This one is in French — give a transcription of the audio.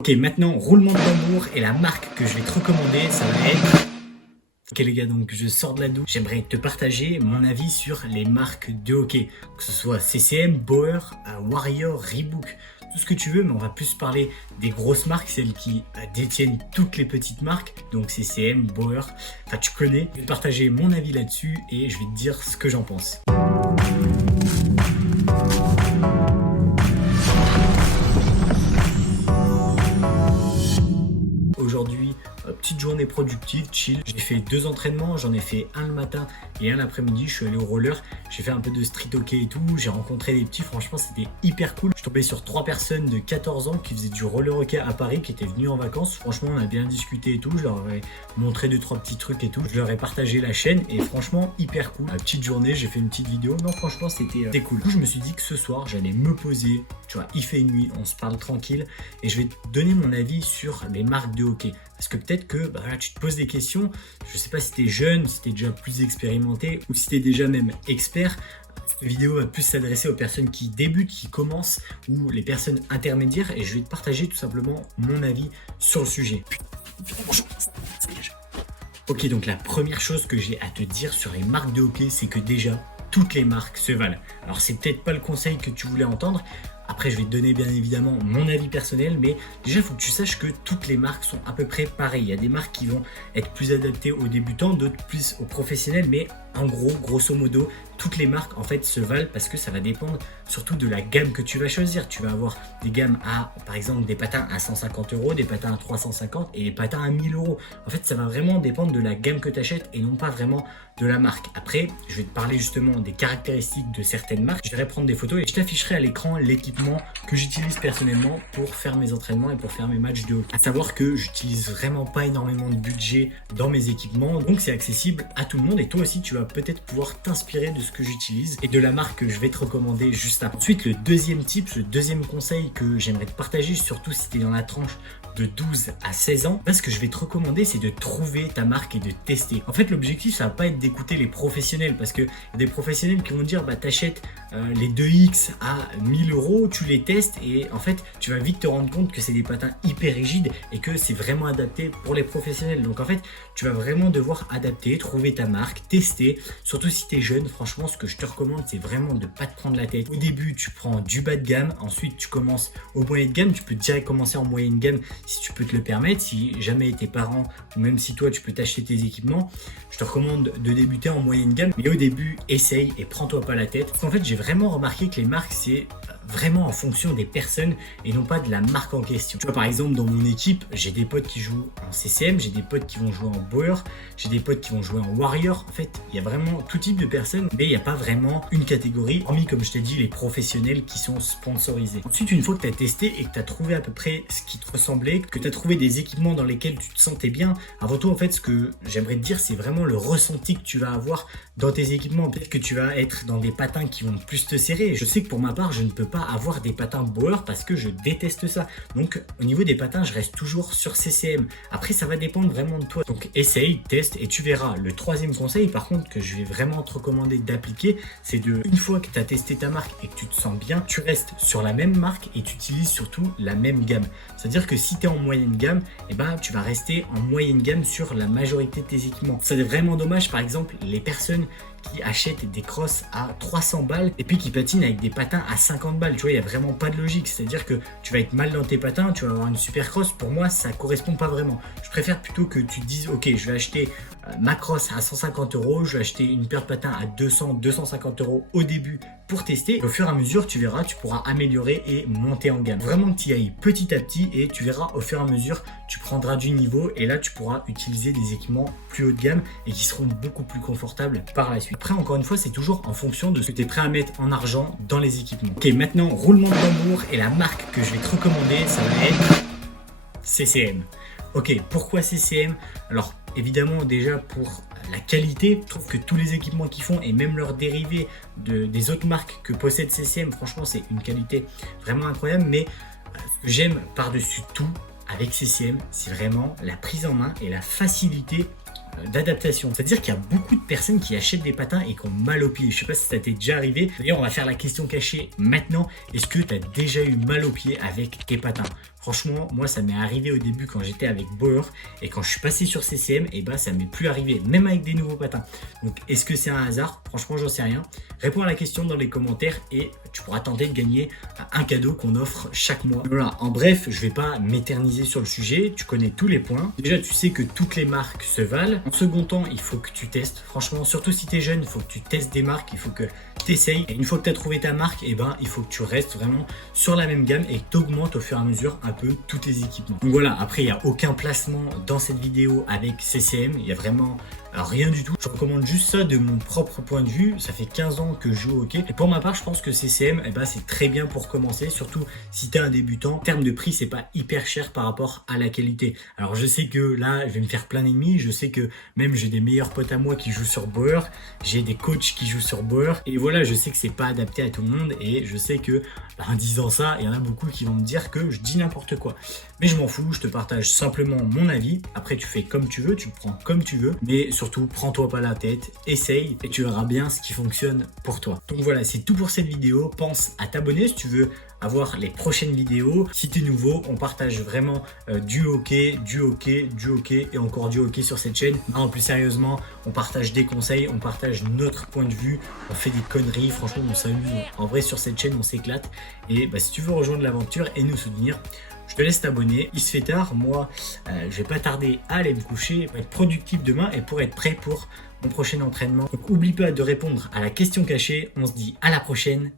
Ok, maintenant, roulement de tambour et la marque que je vais te recommander, ça va être... Ok les gars, donc je sors de la douche, j'aimerais te partager mon avis sur les marques de hockey, que ce soit CCM, Bauer, Warrior, Reebok, tout ce que tu veux, mais on va plus parler des grosses marques, celles qui détiennent toutes les petites marques, donc CCM, Bauer, enfin tu connais. Je vais te partager mon avis là-dessus et je vais te dire ce que j'en pense. Aujourd'hui, petite journée productive, chill. J'ai fait 2 entraînements, j'en ai fait un le matin et un l'après-midi. Je suis allé au roller, j'ai fait un peu de street hockey et tout. J'ai rencontré des petits, franchement c'était hyper cool. Je suis tombé sur 3 personnes de 14 ans qui faisaient du roller hockey à Paris, qui étaient venus en vacances. Franchement, on a bien discuté et tout. Je leur ai montré 2-3 petits trucs et tout. Je leur ai partagé la chaîne et franchement hyper cool. Petite journée, j'ai fait une petite vidéo. Non, franchement c'était cool. Du coup, je me suis dit que ce soir, j'allais me poser. Tu vois, il fait nuit, on se parle tranquille et je vais te donner mon avis sur les marques de hockey. Parce que peut-être que là, tu te poses des questions, je ne sais pas si tu es jeune, si tu es déjà plus expérimenté ou si tu es déjà même expert. Cette vidéo va plus s'adresser aux personnes qui débutent, qui commencent ou les personnes intermédiaires et je vais te partager tout simplement mon avis sur le sujet. Ok, donc la première chose que j'ai à te dire sur les marques de hockey, c'est que déjà, toutes les marques se valent. Alors c'est peut-être pas le conseil que tu voulais entendre. Après, je vais te donner bien évidemment mon avis personnel, mais déjà, il faut que tu saches que toutes les marques sont à peu près pareilles. Il y a des marques qui vont être plus adaptées aux débutants, d'autres plus aux professionnels, mais en gros, grosso modo, toutes les marques en fait se valent parce que ça va dépendre surtout de la gamme que tu vas choisir. Tu vas avoir des gammes à, par exemple, des patins à 150 €, des patins à 350 et des patins à 1000 €. En fait, ça va vraiment dépendre de la gamme que tu achètes et non pas vraiment de la marque. Après, je vais te parler justement des caractéristiques de certaines marques. Je vais prendre des photos et je t'afficherai à l'écran l'équipement que j'utilise personnellement pour faire mes entraînements et pour faire mes matchs de hockey. À savoir que j'utilise vraiment pas énormément de budget dans mes équipements, donc c'est accessible à tout le monde et toi aussi tu vas peut-être pouvoir t'inspirer de ce que j'utilise et de la marque que je vais te recommander juste après. Ensuite, le deuxième tip, le deuxième conseil que j'aimerais te partager, surtout si tu es dans la tranche de 12 à 16 ans, ce que je vais te recommander, c'est de trouver ta marque et de tester. En fait, l'objectif, ça va pas être d'écouter les professionnels parce que y a des professionnels qui vont dire t'achètes les 2X à 1000 €, tu les testes et en fait, tu vas vite te rendre compte que c'est des patins hyper rigides et que c'est vraiment adapté pour les professionnels. Donc en fait, tu vas vraiment devoir adapter, trouver ta marque, tester. Surtout si tu es jeune, franchement, ce que je te recommande, c'est vraiment de pas te prendre la tête. Au début, tu prends du bas de gamme, ensuite tu commences au moyen de gamme, tu peux direct commencer en moyenne gamme si tu peux te le permettre, si jamais tes parents ou même si toi tu peux t'acheter tes équipements, je te recommande de débuter en moyenne gamme. Mais au début, essaye et prends-toi pas la tête. Parce qu'en fait, j'ai vraiment remarqué que les marques, c'est vraiment en fonction des personnes et non pas de la marque en question. Tu vois, par exemple, dans mon équipe, j'ai des potes qui jouent en CCM, j'ai des potes qui vont jouer en Bauer, j'ai des potes qui vont jouer en Warrior. En fait, il y a vraiment tout type de personnes, mais il n'y a pas vraiment une catégorie, hormis, comme je t'ai dit, les professionnels qui sont sponsorisés. Ensuite, une fois que tu as testé et que tu as trouvé à peu près ce qui te ressemblait, que tu as trouvé des équipements dans lesquels tu te sentais bien, avant tout, en fait, ce que j'aimerais te dire, c'est vraiment le ressenti que tu vas avoir dans tes équipements. Peut-être que tu vas être dans des patins qui vont plus te serrer. Je sais que pour ma part, je ne peux pas avoir des patins Bauer parce que je déteste ça. Donc au niveau des patins, je reste toujours sur CCM. Après, ça va dépendre vraiment de toi. Donc essaye, teste et tu verras. Le troisième conseil, par contre, que je vais vraiment te recommander d'appliquer, c'est de, une fois que tu as testé ta marque et que tu te sens bien, tu restes sur la même marque et tu utilises surtout la même gamme. C'est-à-dire que si tu es en moyenne gamme, tu vas rester en moyenne gamme sur la majorité de tes équipements. C'est vraiment dommage, par exemple, les personnes qui achètent des crosses à 300 balles et puis qui patinent avec des patins à 50 balles. Tu vois, il n'y a vraiment pas de logique. C'est-à-dire que tu vas être mal dans tes patins, tu vas avoir une super crosse. Pour moi, ça correspond pas vraiment. Je préfère plutôt que tu te dises, ok, je vais acheter ma crosse à 150 €, je vais acheter une paire de patins à 200, 250 € au début pour tester. Au fur et à mesure, tu verras, tu pourras améliorer et monter en gamme. Vraiment que tu y ailles petit à petit et tu verras au fur et à mesure, tu prendras du niveau et là, tu pourras utiliser des équipements plus haut de gamme et qui seront beaucoup plus confortables par la suite. Après, encore une fois, c'est toujours en fonction de ce que tu es prêt à mettre en argent dans les équipements. Ok, maintenant, roulement de tambour et la marque que je vais te recommander, ça va être CCM. Ok, pourquoi CCM? Alors, évidemment, déjà pour la qualité, je trouve que tous les équipements qu'ils font et même leurs dérivés des autres marques que possède CCM, franchement, c'est une qualité vraiment incroyable. Mais ce que j'aime par-dessus tout avec CCM, c'est vraiment la prise en main et la facilité d'adaptation. C'est-à-dire qu'il y a beaucoup de personnes qui achètent des patins et qui ont mal aux pieds. Je sais pas si ça t'est déjà arrivé. D'ailleurs, on va faire la question cachée maintenant. Est-ce que tu as déjà eu mal aux pieds avec tes patins? Franchement, moi, ça m'est arrivé au début quand j'étais avec Bauer et quand je suis passé sur CCM, et bah ça m'est plus arrivé, même avec des nouveaux patins. Donc, est-ce que c'est un hasard? Franchement, j'en sais rien. Réponds à la question dans les commentaires et tu pourras tenter de gagner un cadeau qu'on offre chaque mois. Voilà, en bref, je vais pas m'éterniser sur le sujet, tu connais tous les points. Déjà, tu sais que toutes les marques se valent. En second temps, il faut que tu testes. Franchement, surtout si tu es jeune, il faut que tu testes des marques, il faut que tu essayes. Et une fois que tu as trouvé ta marque, et ben, il faut que tu restes vraiment sur la même gamme et que tu augmentes au fur et à mesure un peu tous tes équipements. Donc voilà, après, il n'y a aucun placement dans cette vidéo avec CCM. Il y a vraiment rien du tout. Je recommande juste ça de mon propre point de vue. Ça fait 15 ans que je joue au hockey. Et pour ma part, je pense que CCM, eh ben, c'est très bien pour commencer. Surtout si tu es un débutant. En termes de prix, c'est pas hyper cher par rapport à la qualité. Alors je sais que là, je vais me faire plein d'ennemis. Je sais que même j'ai des meilleurs potes à moi qui jouent sur Bauer. J'ai des coachs qui jouent sur Bauer. Et voilà, je sais que c'est pas adapté à tout le monde. Et je sais que en disant ça, il y en a beaucoup qui vont me dire que je dis n'importe quoi. Mais je m'en fous, je te partage simplement mon avis. Après, tu fais comme tu veux, tu prends comme tu veux. Mais surtout, prends-toi pas la tête, essaye et tu verras bien ce qui fonctionne pour toi. Donc voilà, c'est tout pour cette vidéo. Pense à t'abonner si tu veux avoir les prochaines vidéos. Si tu es nouveau, on partage vraiment du hockey et encore du hockey sur cette chaîne. Non, plus sérieusement, on partage des conseils, on partage notre point de vue, on fait des conneries, franchement on s'amuse. En vrai sur cette chaîne on s'éclate et bah, si tu veux rejoindre l'aventure et nous soutenir, je te laisse t'abonner. Il se fait tard, moi je vais pas tarder à aller me coucher pour être productif demain et pour être prêt pour mon prochain entraînement. Donc oublie pas de répondre à la question cachée. On se dit à la prochaine.